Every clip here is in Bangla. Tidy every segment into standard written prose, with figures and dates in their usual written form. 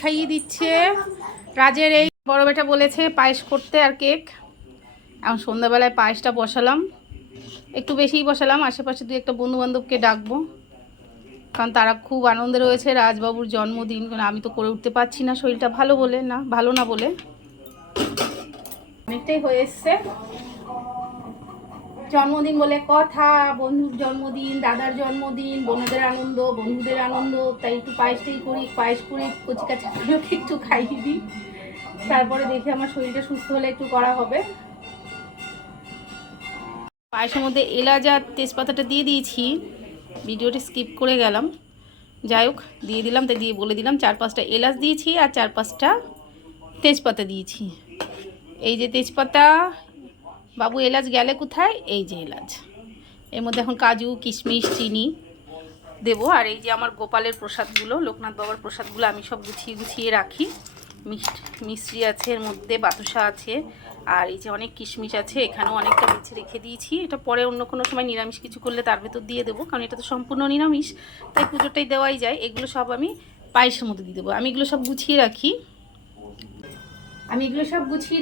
খাইয়ে দিচ্ছে রাজের এই বড় বেটা বলেছে পায়েস করতে আর কেক। এখন সন্ধ্যাবেলায় পায়েসটা বসালাম, একটু বেশিই বসালাম, আশেপাশে দু একটা বন্ধু বান্ধবকে ডাকবো, কারণ তারা খুব আনন্দে রয়েছে। রাজবাবুর জন্মদিন, আমি তো করে উঠতে পারছি না, শরীরটা ভালো না বলে। অনেকটাই হয়ে এসছে, জন্মদিন বলে কথা, বন্ধুর জন্মদিন, দাদার জন্মদিন, বোনদের আনন্দ, বন্ধুদের আনন্দ, তাই একটু পায়েসটাই করি। পায়েস করে কচিকাচাগুলোকে একটু খাইয়ে দিই, তারপরে দেখি আমার শরীরটা সুস্থ হলে একটু করা হবে। পায়েসের মধ্যে এলাচ আর তেজপাতাটা দিয়ে দিয়েছি, ভিডিওটি স্কিপ করে গেলাম, যাই হোক দিয়ে দিলাম। তাই দিয়ে বলে দিলাম 4-5টা এলাচ দিয়েছি আর 4-5টা তেজপাতা দিয়েছি। এই যে তেজপাতা, বাবু এলাচ গেলে কোথায়, এই যে এলাচ। এর মধ্যে এখন কাজু, কিশমিশ, চিনি দেবো। আর এই যে আমার গোপালের প্রসাদগুলো, লোকনাথ বাবার প্রসাদগুলো আমি সব গুছিয়ে রাখি। মিষ্টি আছে, এর মধ্যে বাতাসা আছে, আর এই যে অনেক কিশমিশ আছে, এখানেও অনেকটা বেছে রেখে দিয়েছি। এটা পরে অন্য কোনো সময় নিরামিষ কিছু করলে তার ভেতর দিয়ে দেবো, কারণ এটা তো সম্পূর্ণ নিরামিষ, তাই পুজোটাই দেওয়াই যায়। এগুলো সব আমি পায়েসের মধ্যে দিয়ে দেবো। আমি এগুলো সব গুছিয়ে রাখি,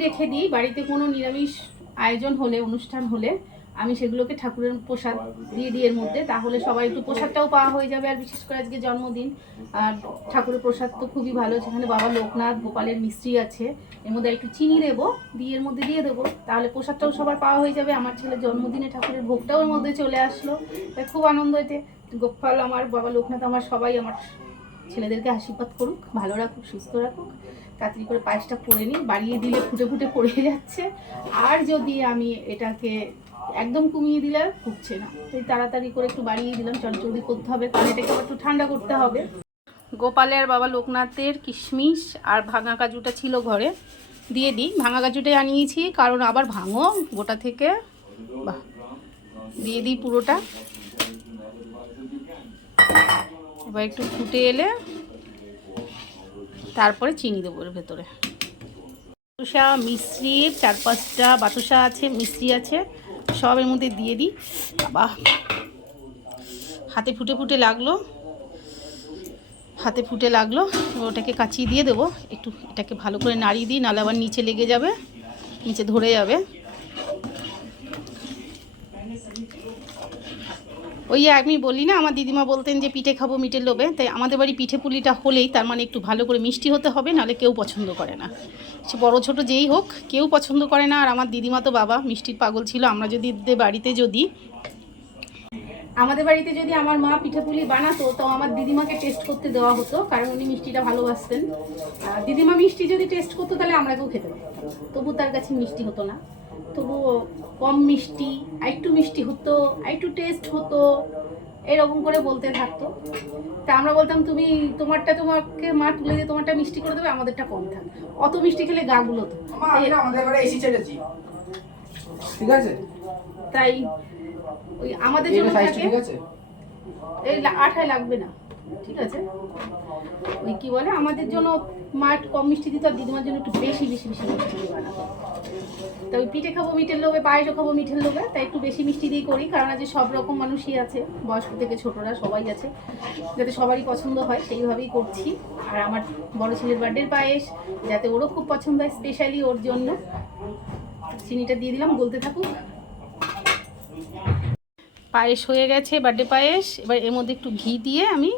রেখে দিই। বাড়িতে কোনো নিরামিষ আয়োজন হলে, অনুষ্ঠান হলে আমি সেগুলোকে ঠাকুরের প্রসাদ দিয়ে দিই এর মধ্যে, তাহলে সবাই একটু প্রসাদটাও পাওয়া হয়ে যাবে। আর বিশেষ করে আজকে জন্মদিন, আর ঠাকুরের প্রসাদ তো খুবই ভালো, সেখানে বাবা লোকনাথ, গোপালের মিষ্টি আছে, এর মধ্যে একটু চিনি দেবো, দিয়ে এর মধ্যে দিয়ে দেবো, তাহলে প্রসাদটাও সবার পাওয়া হয়ে যাবে। আমার ছেলের জন্মদিনে ঠাকুরের ভোগটাও এর মধ্যে চলে আসলো, তাই খুব আনন্দ এতে। গোপাল আমার, বাবা লোকনাথ আমার, সবাই আমার ছেলেদেরকে আশীর্বাদ করুক, ভালো রাখুক, সুস্থ রাখুক। তাড়াতাড়ি করে পায়েসটা করে নিই, বাড়িয়ে দিলে ফুটে ফুটে পড়ে যাচ্ছে, আর যদি আমি এটাকে একদম কমিয়ে দিলে ফুটছে না, তাই তাড়াতাড়ি করে একটু বাড়িয়ে দিলাম, চটজলদি করতে হবে, কারণ এটাকে আবার একটু ঠান্ডা করতে হবে। গোপালের বাবা লোকনাথের কিশমিশ আর ভাঙা কাজুটা ছিল ঘরে, দিয়ে দিই। ভাঙা কাজুটাই আনিয়েছি, কারণ আবার ভাঙো গোটা থেকে, বাহ, দিয়ে দিই পুরোটা। এবার একটু ফুটে এলে তারপরে চিনি দেবো এর ভেতরে। বাতাসা, মিশ্রি, 4-5টা বাতাসা আছে, মিশ্রি আছে, সব এর মধ্যে দিয়ে দিই। বাবা, হাতে ফুটে লাগলো, ওটাকে কাচিয়ে দিয়ে দেবো। একটু এটাকে ভালো করে নাড়িয়ে দিই, নাহলে আবার নিচে লেগে যাবে, নিচে ধরে যাবে। ওই আমি বলি না, আমার দিদিমা বলতেন যে পিঠে খাবো মিঠের লোভে, তাই আমাদের বাড়ি পিঠে পুলিটা হলেই তার মানে একটু ভালো করে মিষ্টি হতে হবে, নাহলে কেউ পছন্দ করে না। সে বড়ো ছোটো যেই হোক, কেউ পছন্দ করে না। আর আমার দিদিমা তো বাবা মিষ্টির পাগল ছিল। আমাদের বাড়িতে যদি আমার মা পিঠেপুলি বানাতো, তো আমার দিদিমাকে টেস্ট করতে দেওয়া হতো, কারণ উনি মিষ্টিটা ভালোবাসতেন। দিদিমা মিষ্টি যদি টেস্ট করতো, তাহলে আমরাকেও খেতে পারতাম, তবু তার কাছে মিষ্টি হতো না। তবু কম মিষ্টি, একটু মিষ্টি হতো, একটু টেস্ট হতো, এরকম করে বলতে থাকতো। তা আমরা বলতাম তোমাকে মা তুলে দিয়ে তোমারটা মিষ্টি করে দেবে, আমাদেরটা কম থাক, অত মিষ্টি খেলে গা গুলো তো। ঠিক আছে, তাই ওই আমাদের জন্য থাকে, এই আঠায় লাগবে না, ঠিক আছে। ওই কি বলে, আমাদের জন্য মা একটু কম মিষ্টি দিত, আর দিদিমার জন্য একটু বেশি মিষ্টি বানাতো। তো ওই পিঠে খাবো মিঠের লোভে, পায়েসও খাবো মিঠের লোভে, তাই একটু বেশি মিষ্টি দিয়ে করি, কারণ আজ সব রকম মানুষই আছে, বয়স্ক থেকে ছোটরা সবাই আছে, যাতে সবারই পছন্দ হয় সেইভাবেই করছি। আর আমার বড় ছেলের বার্থডের পায়েস, যাতে ওরও খুব পছন্দ হয়, স্পেশালি ওর জন্য। চিনিটা দিয়ে দিলাম, গলতে থাকুক। পায়েস হয়ে গেছে, বার্থডে পায়েস। এবার এর মধ্যে একটু ঘি দিয়ে আমি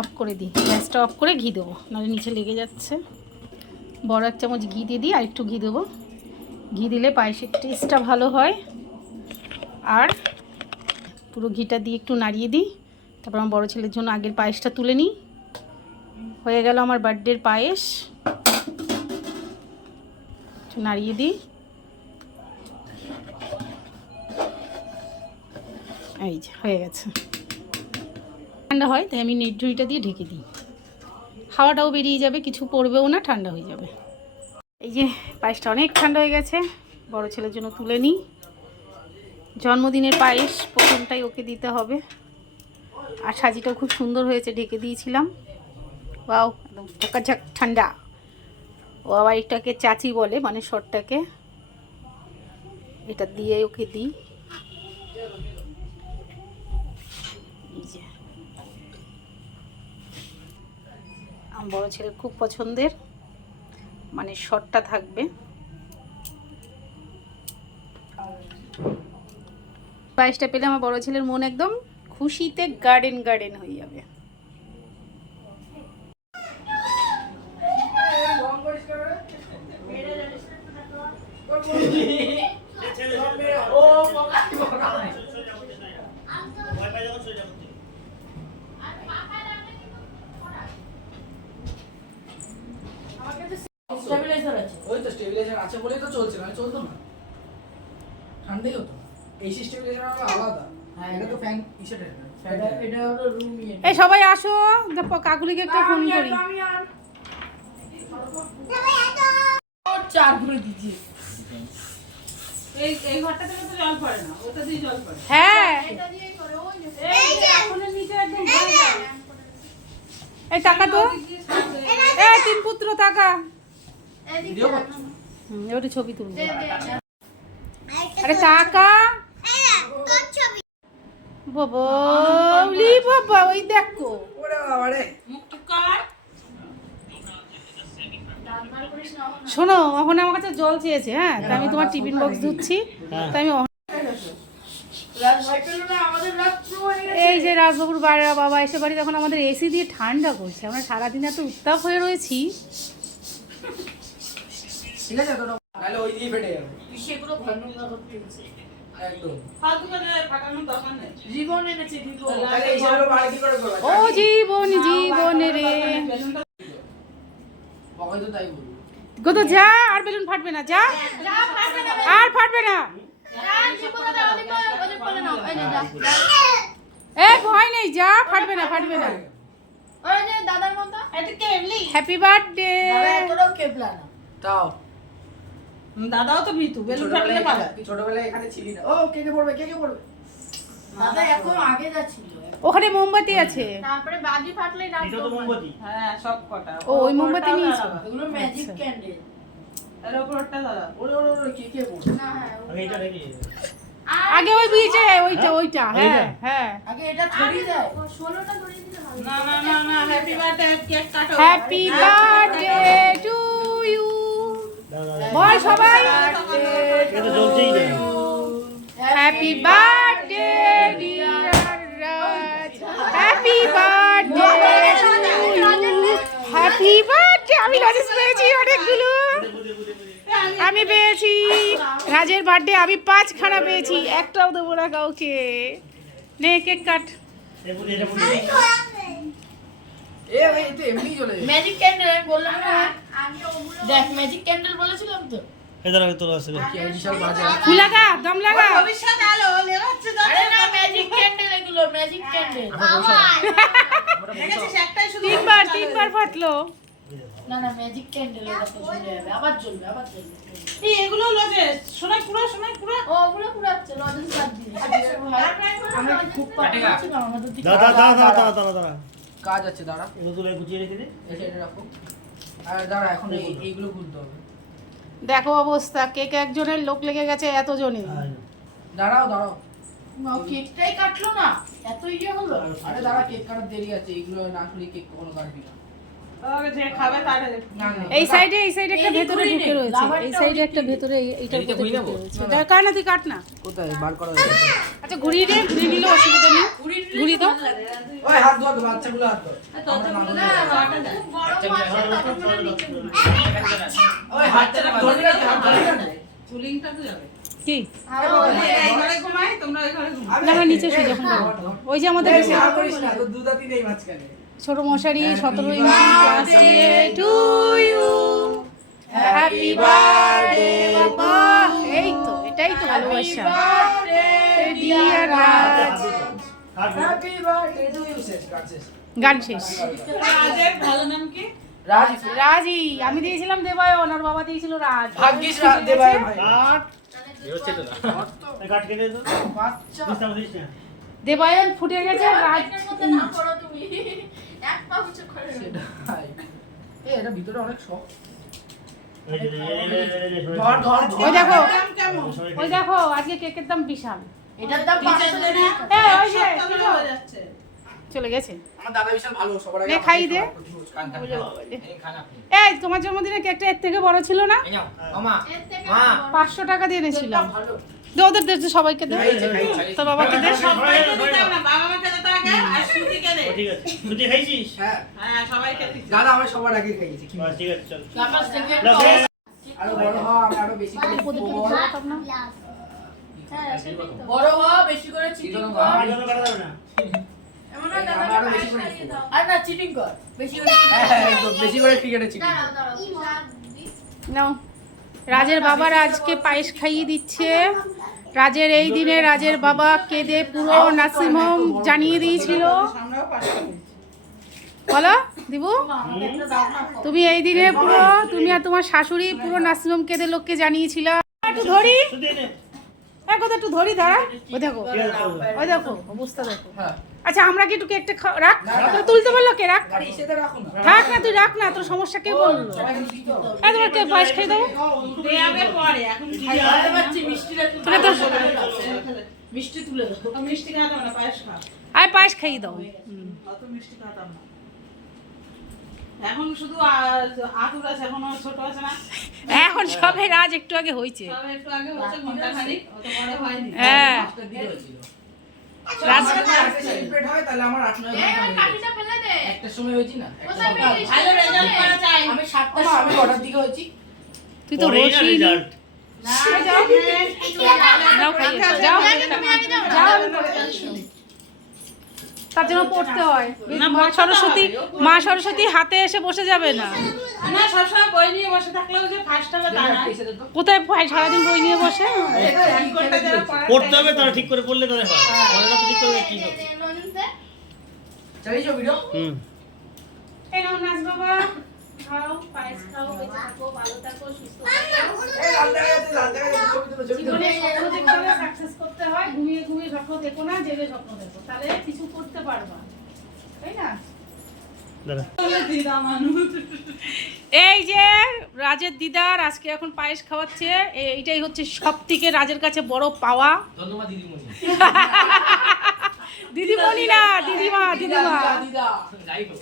অফ করে দিই, গ্যাসটা অফ করে ঘি দেবো, নাহলে নিচে লেগে যাচ্ছে। বড় 1 চামচ ঘি দিয়ে দিই, আর একটু ঘি দেবো। ঘি দিলে পায়েসের টেস্টটা ভালো হয়। আর পুরো ঘিটা দিয়ে একটু নাড়িয়ে দিই, তারপর আমার বড়ো ছেলের জন্য আগের পায়েসটা তুলে নিই। হয়ে গেল আমার বার্থডের পায়েস, একটু নাড়িয়ে দিই। এই যে হয়ে গেছে। ঠান্ডা হয়, তাই আমি নেট ঝুড়িটা দিয়ে ঢেকে দিই, হাওয়াটাও বেরিয়ে যাবে, কিছু পড়বেও না, ঠান্ডা হয়ে যাবে। এই যে পায়েসটা অনেক ঠান্ডা হয়ে গেছে, বড় ছেলের জন্য তুলে নিই। জন্মদিনের পায়েস, প্রথমটাই ওকে দিতে হবে। আর সাজিটাও খুব সুন্দর হয়েছে, ঢেকে দিয়েছিলাম। বাও, একদম ঝাঁক ঠান্ডা। ও আবার এটাকে চাচি বলে, মানে শর্টটাকে, এটা দিয়ে ওকে দিই। এই যে বড় ছেলের খুব পছন্দের, মানে শর্টটা থাকবে। প্রাইসটা পেলে আমার বড় ছেলের মন একদম খুশিতে গার্ডেন গার্ডেন হয়ে যাবে। ওই তো স্টেবিলাইজার আছে বলেই তো চলছে, না চলতো না, ঠান্ডাই হতো না। এসি স্টেবিলাইজার আলাদা, এটা তো ফ্যান ইসেট, এটা হলো রুম। এই সবাই আসো, কাকুলিকে একটা ফোন করি। চার করে দিচ্ছি। এই ঘরটা থেকে তো জল পড়ে না, ওটা দিয়ে জল পড়ে। হ্যাঁ এটা দিয়েই করে, ওই যে এই যে এখনের নিচে একদম ভরে যায়। এই টাকা তো, এই তিন পুত্র টাকা, ভিডিও কর। ওটা ছবি তুলবো। আরে টাকা বাবা, লি বাবা, ওই দেখো। ওরে বাবা রে, মুক্ত কর। শোনো, এখন আমার কাছে জল চেয়েছে, হ্যাঁ, তাই আমি তোমার টিফিন বক্স ধুচ্ছি, তাই আমি এই যে রাজবাবুর বাবা এসে বাড়ি, তখন আমাদের এসি দিয়ে ঠান্ডা করছে, আমরা সারাদিন এত উত্তাপ হয়ে রয়েছি। ঠিক আছে তো, নাহলে ওই দিয়ে ফেটে যাবে। সেগুলো ভান্ডুঙ্গা করতে হচ্ছে একদম ফালতু করে ফাটানোর দরকার নেই। জীবন এনেছে জীবন, তাহলে এই সেগুলো বাড়ি কি করে করবে? ও জীবন জীবন রে, বাবাই তো তাই বলবো। গোতো যা, আর বেলুন ফাটবে না, যা, আর ফাটবে না। এ ভয় নেই, যা, ফাটবে না, ফাটবে না। দাদার মতো এটা কেবলি। Happy birthday. তাও দাদাও তো ভীতু, বেলুন ফাটলে পালায়। ছোটবেলায় এখানে ছিলি না। ও কে কে পড়বে, কে কে পড়বে? দাদা এখন আগে যাচ্ছিল, ওখানে মোমবাতি আছে। তারপরে বাজি ফাটলে রাত তো মোমবাতি। হ্যাঁ সব কটা। ও ওই মোমবাতি নিয়েছো? এগুলো ম্যাজিক ক্যান্ডেল। এর উপরটা দাদা। ওরে ওরে ওরে, কে কে পড়বে? না হ্যাঁ আগে এটা দেখি। আগে ওই বিয়েছে, ওইটা, হ্যাঁ হ্যাঁ। আগে এটা ছড়িয়ে দাও, 16টা ছড়িয়ে দিলে ভালো। না না না না, হ্যাপি বার্থডে, কেক কাটো। Happy birthday to you. বল সবাই, এটা তো জ্বলছেই না। Happy birthday dear Raj, happy birthday to you, happy birthday. আমি লজেস পেয়েছি অনেকগুলো, আমি পেয়েছি রাজের বার্থডে, আমি 5খানা পেয়েছি, একটাও দেবো না কাউকে। নে কেক কাট। এ ভাই তো এমনি চলে যাবে। ম্যাজিক ক্যান্ডেল আমি বললাম না, আমি ওগুলো দেখ ম্যাজিক ক্যান্ডেল বলেছিলাম তো। এদার আগে তোলা আছে। কি বিশাল বাজে। ফুল লাগা, দম লাগা। ভবিষ্যৎ আলো লেগাচ্ছে তো। আরে না, ম্যাজিক ক্যান্ডেল এগুলো, ম্যাজিক ক্যান্ডেল। দেখেছিস একটাই শুধু তিনবার ফাটলো। না না, ম্যাজিক ক্যান্ডেল এটা তো জ্বলে যাবে, আবার জ্বলবে, আবার জ্বলবে। এই এগুলো লজে সোনাই পুরো ও ওগুলো পুরাচ্ছে লজে বাদ দিয়ে। আমরা খুব পাচ্ছি না আমাদের দিকে। দাদা কাজ আছে, দাঁড়া। এগুলো তুলে গুছিয়ে রেখে দে। এটা এটা রাখো। আর দাঁড়া, এখন এইগুলো খুলতে হবে। দেখো অবস্থা, কেক একজনের লোক লেগে গেছে এতজনই। দাঁড়াও দাঁড়াও, কেকটাই কাটলো না, এত ইয়ে হলো। আরে দাঁড়া, কেক কাটার দেরি আছে, এইগুলো না খুলে কেক কখনো কাটবি না। যে খাবে তার না না, এই সাইডে একটা ভেতরে ঢুকে রয়েছে, এই সাইডে একটা ভেতরে, এইটার এদিকে মধ্যে ঘুরিয়ে ঢুকে নেবো? রয়েছে। দরকার না, তুই কাট না। কোথায় বার করা যাবে? আচ্ছা ঘুরিয়ে দে, ঘুরিয়ে নিলে অসুবিধা নেই, ঘুরিয়ে দাও। ওই হাত ধোয়া, বাচ্চাগুলো হাত ধোয়া। ওই হাতটা ধরে রাখ, হাত ধরে রাখ। চুলিংটা তো যাবে কি এই ঘরে ঘুমাই, তোমরা এই ঘরে ঘুমাও। না না, নিচে শুয়ে যখন যাবো। ওই যে আমাদের এই আর করিস না, তো দুধাতি নেই মাঝখানে। ছোট মশারি 17 ইঞ্চি plastic to you, happy birthday বাবা। এই তো, এটাই তো ভালোবাসা। Dear Raj, happy birthday to you. শেষ, কাজ শেষ। গান শেষ। রাজের ভালো নাম কি? রাজ, রাজি, আমি দিয়েছিলাম দেবায়ন, আর বাবা দিয়েছিল রাজ। ভাগ্যিস রাজ দে ভাই ভাই। কাট। কাট কেটে দে। বাচ্চা বুঝতে পারছিস না? দেবায়ন ফুটে গেছে, রাজ এটার মধ্যে না করো তুমি, এক পা উঁচু করে সেটাই। এটা ভিতরে অনেক শখ। এই যে ধর ধর ধর। ওই দেখো, দাম কেমন? ওই দেখো, আজকে কেকের দাম বিশাল। এটার দাম 500 টাকা। এই ওই যে, সপ্তাহে হয়ে যাচ্ছে। চলে গেছে। আমার দাদা বিশাল ভালো, সবার আগে নে, আমাকে খাইয়ে দে। খাওয়ায় প্রতি বছর। ওরে বাবা রে। এই তোমার জন্মদিনে কেকটা এর থেকে বড় ছিল না? 500 টাকা দিয়ে এনেছিলাম। ভালো। দে ওদের দে, সবাইকে দে, তোর বাবাকে দে। সবাইকে দিতাম না, বাবা মাকে দিতে আগে আর সুতিকে দে। ও, ঠিক আছে তুই খাইছিস? হ্যাঁ, হ্যাঁ সবাইকে দিতাম। দাদা আমার সবার আগে খাইয়েছে। কি বাস, ঠিক আছে চল আমার থেকে আরো বড় হ, আমি আরো বেশি করে খাবো। বড় হ, বেশি করে চিটিং কর। আমার জন্য কাটা যাবে না। এমন আমি আরো বেশি করে খাবো। আর না চিটিং কর। বেশি করে হ্যাঁ, হ্যাঁ, একদম বেশি করে ক্রিকেটে চিনি। নাও, রাজের বাবা রাজকে পায়েস খাইয়ে দিচ্ছে। রাজের এই দিনে রাজের বাবা কেঁদে পুরো নার্সিং হোম জানিয়ে দিয়েছিল। আমরাও পাশে বলো দিবু, আমাদেরটা দাও না। তুমি এই দিনে পুরো তুমি আর তোমার শাশুড়ি পুরো নার্সিং হোম কেঁদে লোককে জানিয়েছিল। একটু ধরি, সুতি নে। এক কথা একটু ধরি, দাঁড়া। ওই দেখো, ঠিক আছে, চল। ওই দেখো অবস্থা দেখো। হ্যাঁ। আচ্ছা আমরা কি একটু কেকটা রাখ, তোর তুলতে বললো কে? রাখ, আরে ইসেতে রাখো না। থাক না, তুই রাখ না, তোর সমস্যা কে বললো? সবাই কিন্তু দিতে হবে। এই তোমার কে পায়েস খাই দেবো? দেয়াবে পরে, এখন খাইতে পাচ্ছি মিষ্টিটা তুলে তুলে দাও। মিষ্টি তুলে দাও। তো মিষ্টি খাতাম না, পায়েস খা। আয় পায়েস খাইয়ে দাও। অত মিষ্টি খাতাম না। এখন শুধু আতুর আছে, এখনো ছোট আছে না। এখন সবে রাজ একটু আগে হয়েছে। তবে একটু আগে হচ্ছে ঘন্টা খানিক, অত বড় হয়নি। হ্যাঁ, পাঁচটার দিকে হয়েছিল। রাজ আমার যদি আজকে celebrate হয়, তাহলে আমার 8-9 ঘন্টা হয়ে গেছে। একটার সময় হয়েছি না? একটা সকাল। ভালো রেজাল্ট করা চাই। আমি 7টার সময়, আমি 9টার দিকে হয়েছি। তুই তো পরেই না বসিনি। result। না, নাও খাইয়ে দাও, যাও যাও, আমি করে যাচ্ছি। তার জন্য পড়তে হয়। মা সরস্বতী হাতে এসে বসে যাবে না। না সবসময় বই নিয়ে বসে থাকলেও যে ফার্স্ট হবে তা না। এসে তো কোথায় সারাদিন বই নিয়ে বসে? এক ঘন্টা যারা পড়ায় পড়তে হবে, তারা ঠিক করে পড়লে তাহলে হয়। পড়াটা তো ঠিক করলে কি হবে? চালিয়েছো ভিডিও? হুম। এই নাও নাচ বাবা, খাও পায়েস খাও, বেঁচে থাকো, ভালো থাকো, সুস্থ থাকো। এই লাল জায়গায় আছে, লাল জায়গায় আছে, ছবি তুলো, ছবি তুলো। জীবনে স্বপ্ন দেখতে হলে সাকসেস করতে হয়। ঘুমিয়ে ঘুমিয়ে স্বপ্ন দেখো না, জেগে স্বপ্ন দেখো, তাহলে কিছু করতে পারবা, তাই না? দাঁড়া। দিদা মানুষ। এই যে রাজের দিদার আজকে এখন পায়েস খাওয়াচ্ছে, এইটাই হচ্ছে সব থেকে রাজের কাছে বড় পাওয়া। ধন্যবাদ দিদিমণি। দিদিমণি না, দিদিমা, দিদিমা। দিদা। যাই হোক